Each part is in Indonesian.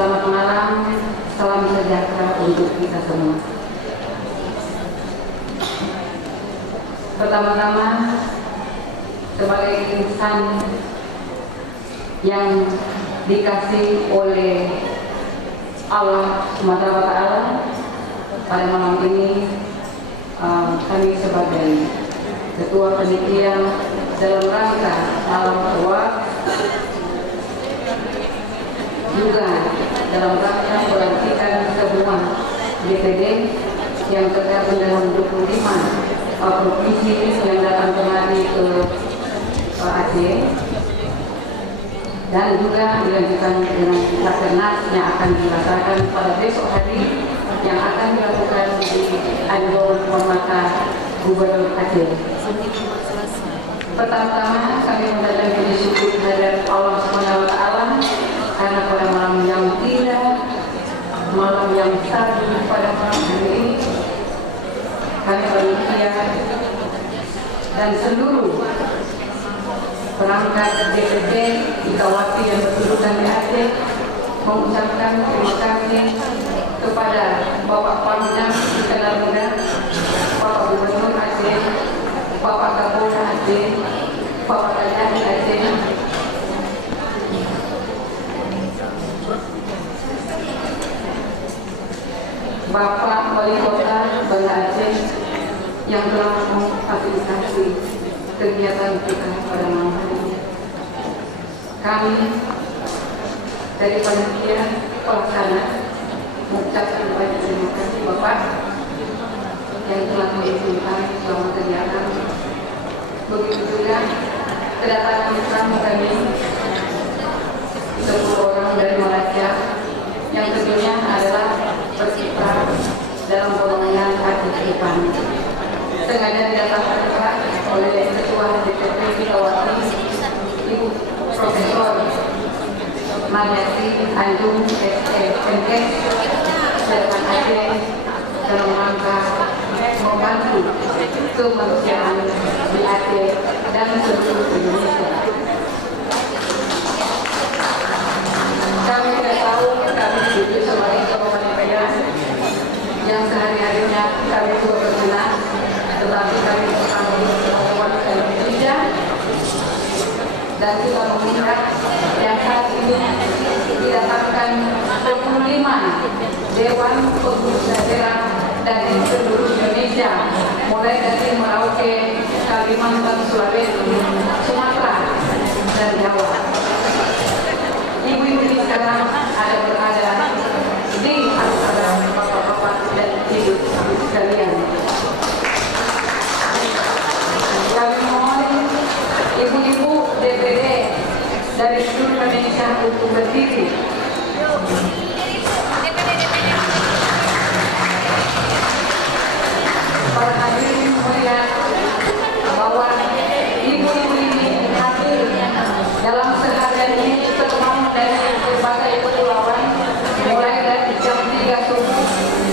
Selamat malam, salam sejahtera untuk kita semua. Pertama-tama, sebagai insan yang dikasih oleh Allah Subhanahu wa Ta'ala, pada malam ini kami sebagai Ketua Panitia dalam rangka Malam Tua, juga dalam rangka pelantikan semua DPD yang tergabung dalam 25 provinsi yang datang kemari ke Aceh, dan juga dilanjutkan dengan rakernas yang akan dilaksanakan pada besok hari yang akan dilakukan di Andong Hormata Gubernur Aceh. Pertama-tama kami mengucapkan syukur kehadirat Allah Subhanahu wa Ta'ala karena pada malam yang indah, malam yang sadu pada malam hari ini, kami panitia dan seluruh perangkat DPD Ikawati yang berkedudukan di Aceh mengucapkan terima kasih kepada Bapak Pangdam Iskandar Muda, Bapak Gubernur Aceh, Bapak Kapolda Aceh, Bapak Kajari Aceh, Bapak Wali Kota Banda Aceh yang telah memfasilitasi kegiatan kita pada malam hari ini. Kami dari panitia pelaksana mengucapkan banyak terima kasih Bapak yang telah mengizinkan selama kegiatan. Begitu juga kedatangan tamu kami 10 orang dari Malaysia yang tentunya adalah berkiprah dalam golongan Aceh Depan. Sengaja didatangkan oleh Ketua DPD Ikawati Ibu Profesor Mariati Anjung SMK Selatan Aceh dalam rangka membantu kemanusiaan di Aceh dan seluruh Indonesia. Kami tidak tahu kami hidup sebagai ketua DPR yang sehari-harinya kami juga berguna, tetapi kami bersama dengan Indonesia dan kita meminta yang saat ini didatangkan 25 Dewan Pengurus Daerah dan dari seluruh Indonesia, mulai dari Merauke, Kalimantan, Sulawesi, Sumatera, dan Jawa. Ibu-ibu ini sekarang berada di antara bapak-bapak dan ibu sekalian. Kami mohon ibu-ibu DPD dari seluruh Indonesia untuk berdiri. Para hadirin melihat bahwa ibu-ibu ini hadir dalam seharian ini terbang dari berbagai kepulauan, mulai dari jam 3 subuh,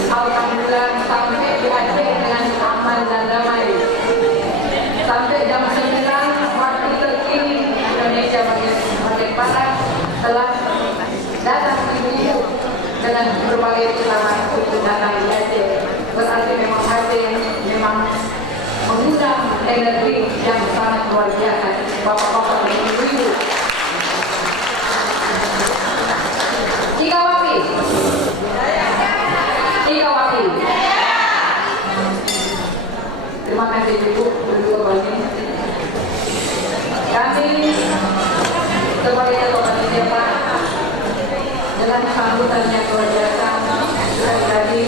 alhamdulillah, sampai di Aceh dengan aman dan damai. Sampai jam 9 waktu terkini Indonesia bagian barat telah datang ibu-ibu dengan berbagai selamat untuk datang di Aceh. Berarti memang Aceh memang mengundang energi yang sangat luar biasa, bapak-bapak dan ibu-ibu. Tiga wakil. Terima kasih ibu berdua banyak. Kami sebagai ketua panitia dengan sambutannya luar biasa, sekali lagi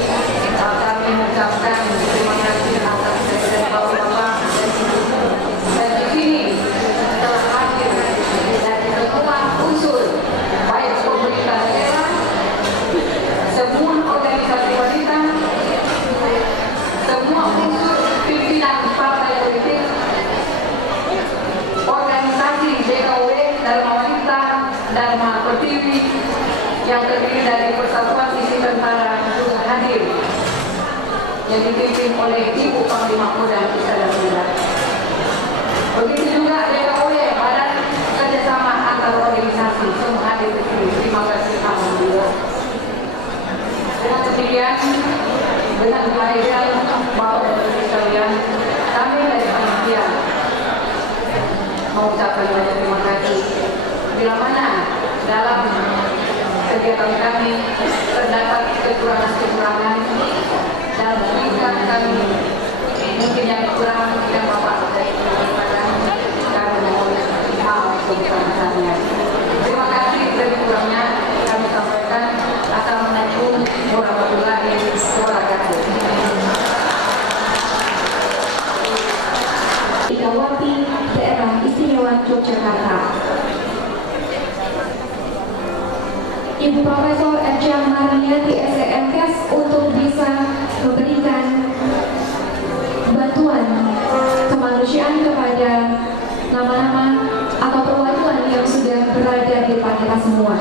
kami mengucapkan terima kasih atas presiden bapak-bapak dan ibu. Dan di sini telah hadir dari semua unsur, baik pemerintah daerah, semua organisasi wanita, semua unsur pimpinan partai politik, organisasi DKW, Dharma Wanita, Dharma Pertiwi, yang terdiri dari Persatuan Isi Tentara juga hadir, yang dipimpin oleh Ibu Panglima Kodam Istana Negara. Begitu juga DKW, Badan Kerjasama Antar Organisasi, semua hadir di sini. Terima kasih, alhamdulillah. Dengan demikian, dengan kehadiran Bapak dan Ibu sekalian, kami dari panitia mengucapkan banyak terima kasih. Bila mana dalam kegiatan kami terdapat kekurangan-kekurangan dan berikan kami mungkin yang kurang yang Bapak dari kami mohon maaf sebesar-besarnya. Terima kasih, lebih kurangnya kami sampaikan. Assalamualaikum warahmatullahi wabarakatuh. Megawati Daerah Istimewa Yogyakarta, Ibu Profesor Ejang Marniati SEMKes untuk bisa memberikan bantuan kemanusiaan kepada nama-nama atau perwakilan yang sudah berada di depan kita semua.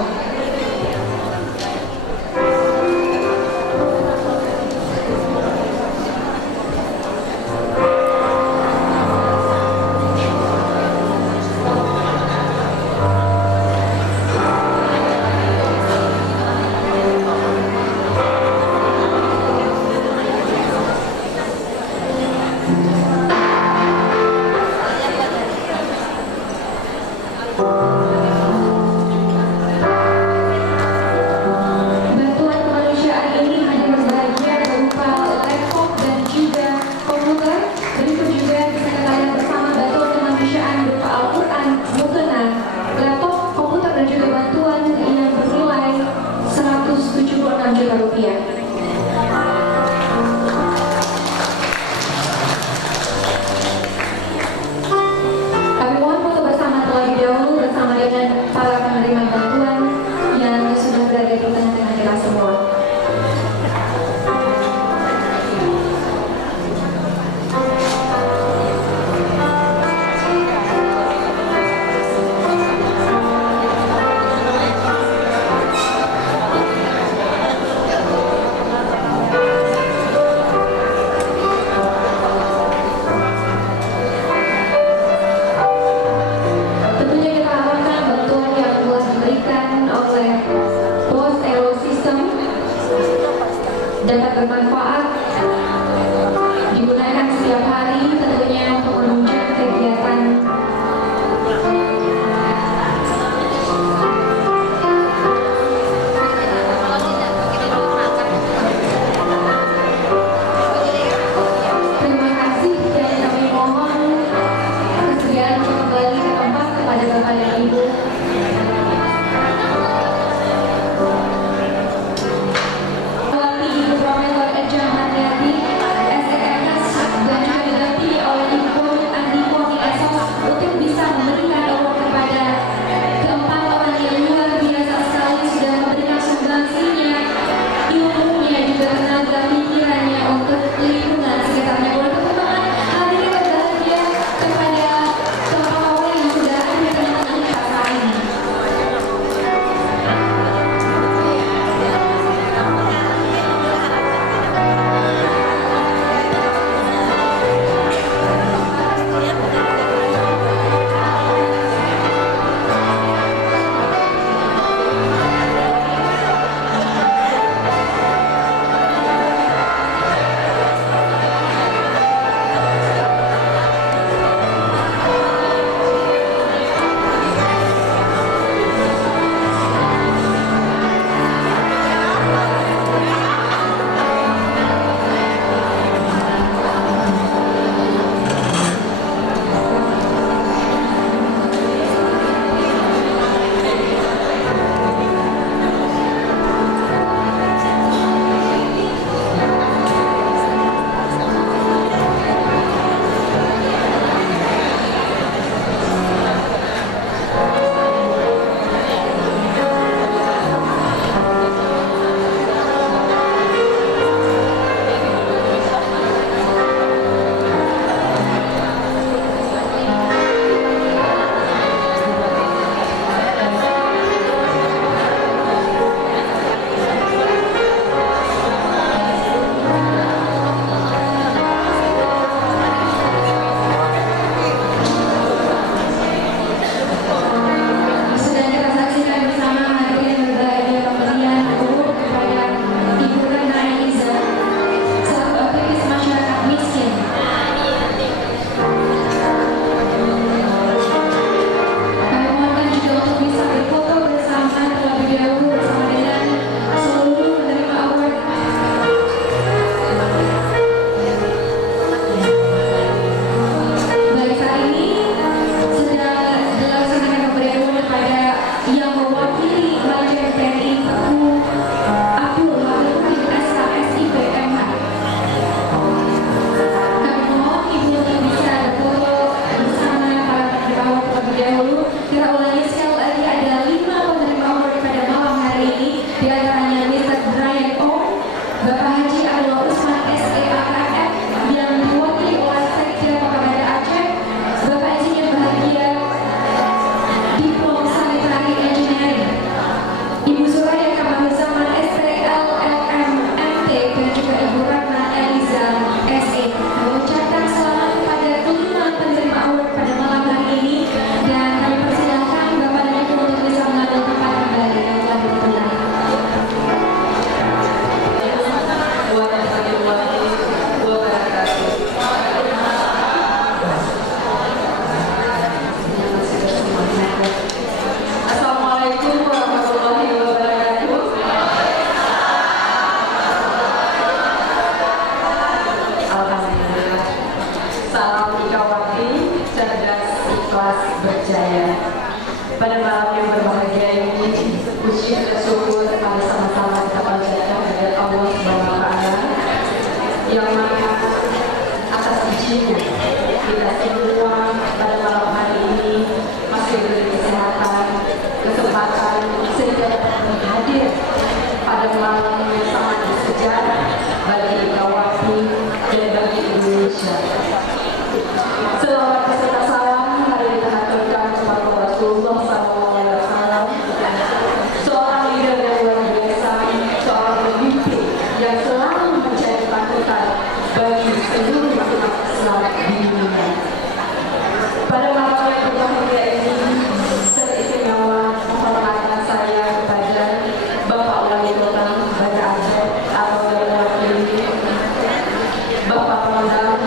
dapat bermanfaat, digunakan setiap hari tentunya untuk menunjang kegiatan pada malam yang sangat bersejarah bagi Kawapi dan bagi Indonesia. Selamat beserta salam hari ini dihaturkan kepada Rasulullah SAW, seorang leader yang luar biasa, seorang pemimpin yang selalu mencari panutan bagi seluruh umat Islam di dunia. Pada malam yang berbahagia ini, teristimewa penghormatan saya kepada Bapak Wali Kota Banda Aceh atau yang mewakili Bapak Pemandang,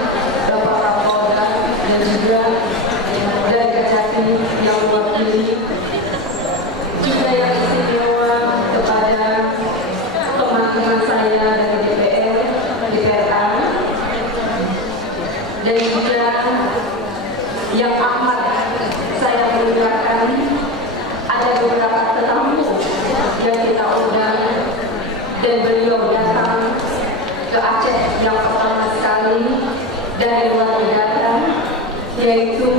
Bapak Kapolda, dan juga dari Kejati yang mewakili, juga yang istimewa kepada teman-teman saya dari DPR, DPRA, dan juga yang amat saya muliakan, ada beberapa tetamu yang kita undang dan beliau datang ke Aceh yang pertama sekali dari luar negara, yaitu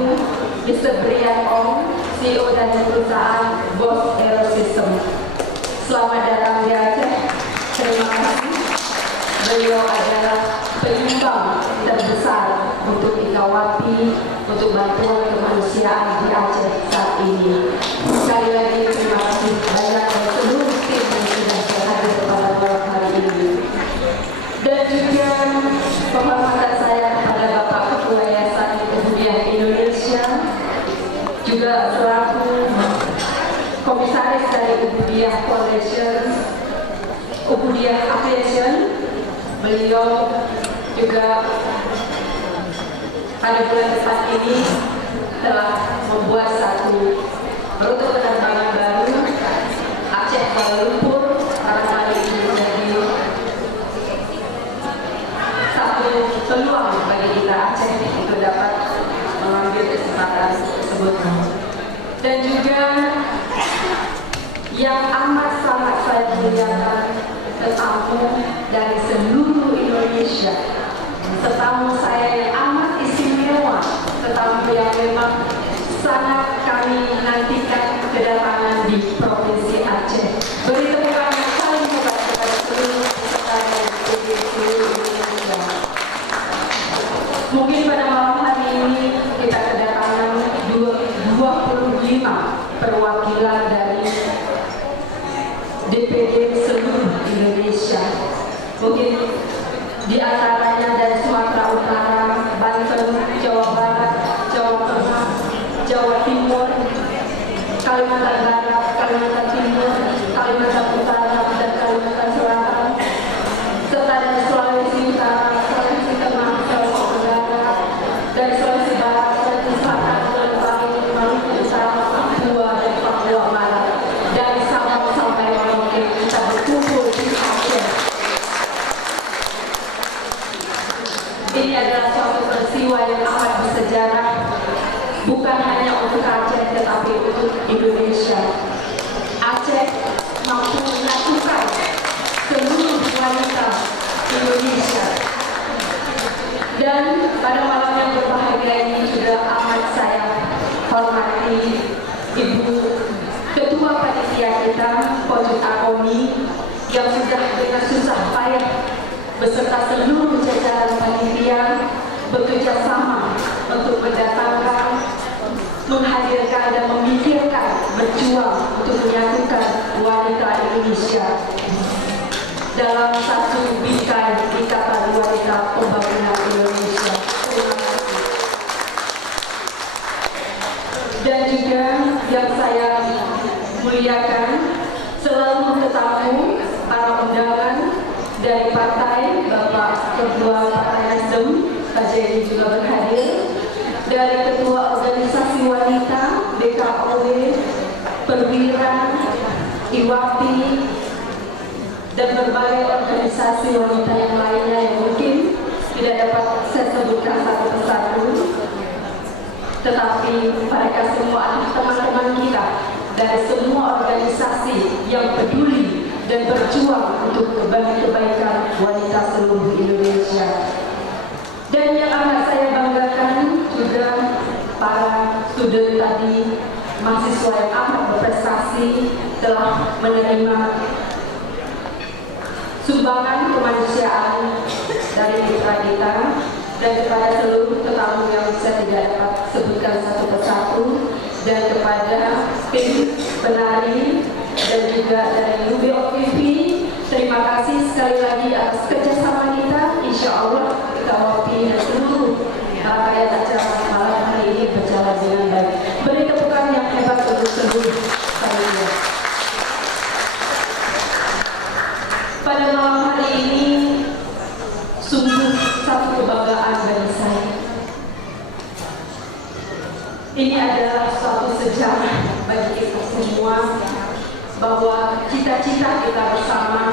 Mr. Brian Ong, CEO dan perusahaan Bos Aerosystem. Selamat datang di Aceh. Terima kasih. Beliau adalah penyumbang terbesar untuk Ikawapi, untuk bantuan kemanusiaan di Aceh saat ini. Sekali lagi terima kasih banyak dari seluruh tim yang sudah hadir pada malam hari ini. Dan juga penghormatan saya kepada Bapak Ketua Yayasan Ubudiyah Indonesia, juga selaku Komisaris dari Ubudiyah Foundation, Ubudiyah Affiliation. Beliau juga pada bulan depan ini telah membuat satu rute penerbangan baru Aceh Kuala Lumpur, barangkali ini menjadi satu peluang bagi kita Aceh untuk dapat mengambil kesempatan tersebut. Dan juga yang amat sangat saya muliakan, tetamu dari seluruh Indonesia, tetamu saya yang amat istimewa, tetamu yang memang sangat kami nantikan kedatangan di Provinsi Aceh. Beri tepukan yang paling hebat kepada seluruh peserta dari seluruh Indonesia. Mungkin pada malam hari ini kita kedatangan 25 perwakilan dari DPD seluruh Indonesia. Mungkin di antaranya dari Sumatera Utara, Banten, Jawa Barat, Jawa Tengah, Jawa Timur, Kalimantan Barat, Kalimantan Timur, Kalimantan Utara, dan Kalimantan Selatan, serta dari Sulawesi Utara, Sulawesi Tengah, Sulawesi Tenggara, dari Sulawesi Barat, Sulawesi Selatan, Sulawesi Barat, Maluku Utara, Papua, dan Papua Barat. Dari Sabang sampai Merauke kita berkumpul di Aceh. Ini adalah suatu peristiwa yang amat bersejarah, bukan hanya untuk Aceh tetapi untuk Indonesia. Aceh mampu menyatukan seluruh wanita Indonesia. Dan pada malam yang berbahagia ini juga amat saya hormati Ibu Ketua Panitia kita, Pojok Akomi, yang sudah dengan susah payah beserta seluruh jajaran panitia bekerja sama untuk mendatangkan, menghadirkan dan memikirkan, berjuang untuk menyatukan wanita Indonesia dalam satu bingkai Ikatan Wanita Pembangunan Indonesia. Terima kasih. Dan juga yang saya muliakan, selalu tetamu, para undangan dari partai, Bapak Ketua Partai Nasdem, Pak Jadi juga berhadir, dari Ketua Organisasi Wanita, BKOW, Perwira, IWAPI, dan berbagai organisasi wanita yang lainnya yang mungkin tidak dapat saya sebutkan satu persatu. Tetapi mereka semua adalah teman-teman kita dari semua organisasi yang peduli dan berjuang untuk kebaikan wanita seluruh Indonesia. Dan yang amat saya banggakan juga para student tadi, mahasiswa yang amat berprestasi telah menerima sumbangan kemanusiaan dari mitra kita, dan kepada seluruh tetamu yang saya tidak dapat sebutkan satu persatu, dan kepada tim penari dan juga dari UBO TV, terima kasih sekali lagi atas kerjasama kita. Insya Allah KWP dan seluruh rangkaian acara malam hari ini berjalan dengan baik. Beri tepukan yang hebat untuk seluruh kalian. Pada malam hari ini sungguh satu kebanggaan bagi saya. Ini adalah suatu sejarah bagi kita semua bahwa cita-cita kita bersama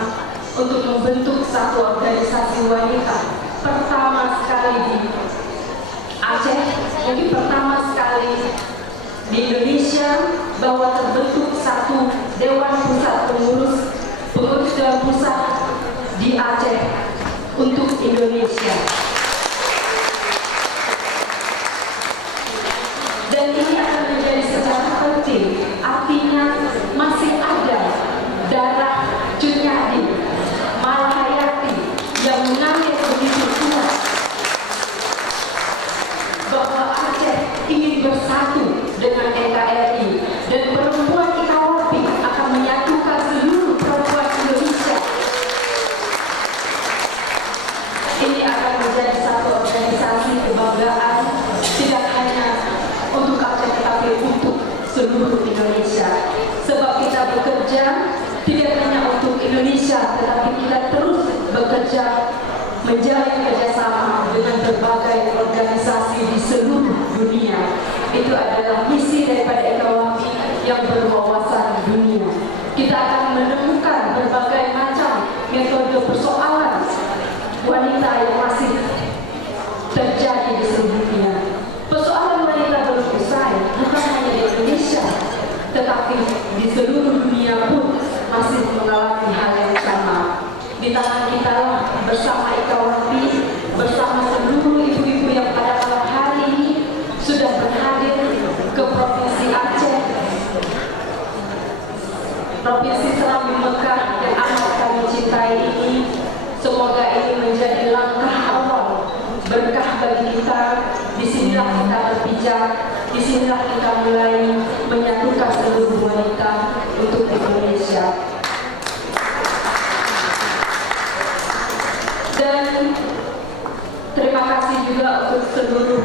untuk membentuk satu organisasi wanita pertama sekali di Aceh, mungkin pertama sekali di Indonesia, bahwa terbentuk satu Dewan Pusat pengurus Dewan Pusat di Aceh untuk Indonesia. Dan ini akan menjadi sejarah penting, artinya masih ada darah Cut Nyadim, Malahayati yang mengambil begitu kuat bahwa Aceh ingin bersatu dengan NKRI, dan perempuan IKWP akan menyatukan seluruh perempuan Indonesia. Ini akan menjadi satu organisasi kebanggaan, tidak hanya untuk Aceh tetapi untuk seluruh Indonesia. Sebab kita bekerja tidak hanya untuk Indonesia, tetapi kita terus bekerja menjalin kerjasama dengan berbagai organisasi di seluruh dunia. Itu adalah misi daripada EKWP yang berwawasan dunia. Kita akan menemukan berbagai macam metode persoalan wanita yang masih terjadi di seluruh dunia. Persoalan wanita belum usai, bukan hanya di Indonesia, tetapi di seluruh dunia pun masih mengalami hal yang sama. Di tangan kita lah bersama IKWP, bersama seluruh ibu-ibu yang pada malam hari ini sudah berhadir ke Provinsi Aceh, Provinsi Serambi Mekah yang amat kami cintai ini. Semoga ini menjadi langkah awal berkah bagi kita. Disinilah kita berpijak, disinilah kita mulai menyatukan seluruh wanita untuk Indonesia. Dan terima kasih juga untuk seluruh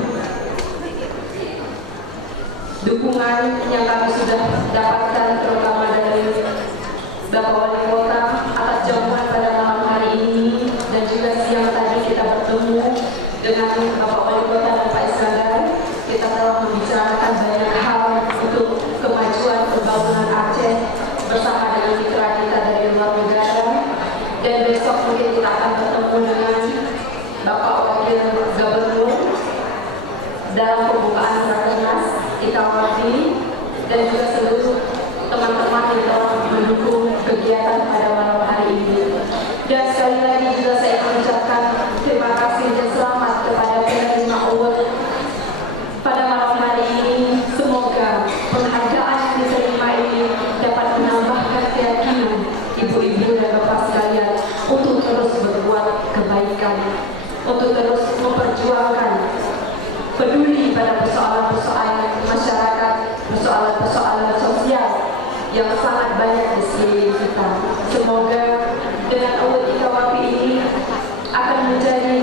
dukungan yang kami sudah dapatkan, terutama dari Bapak Wali Kota atas jamuan pada malam hari ini, dan juga siang tadi kita bertemu dengan Bapak Wali Kota dan Pak Iskandar. Kita telah membicarakan banyak hal untuk kemajuan pembangunan Aceh bersama dengan mitra kita dari luar negara. Dan besok mungkin kita akan bertemu dengan Bapak Wakil Gubernur dalam pembukaan Rakernas IKWP, dan juga seluruh teman-teman yang telah mendukung kegiatan pada malam hari ini. Dan sekali lagi juga saya mengucapkan terima kasih dan selamat kepada penerima award pada malam hari ini. Semoga penghargaan yang diterima ini dapat menambahkan keyakinan ibu-ibu dan bapak sekalian untuk terus berbuat kebaikan, untuk terus memperjuangkan peduli pada persoalan-persoalan masyarakat, persoalan-persoalan sosial yang sangat banyak di sekeliling kita. Semoga dengan award IKWP ini akan menjadi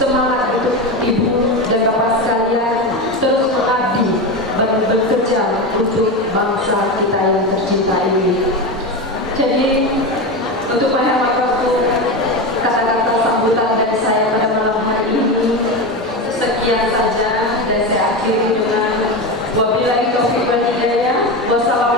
semangat untuk ibu dan bapak sekalian terus mengabdi dan bekerja untuk bangsa kita yang tercinta ini. Jadi untuk menghemat waktu, kata-kata sambutan dari saya pada malam hari ini sekian saja, dan saya akhiri dengan wabillahi taufiq wal hidayah. Wassalamualaikum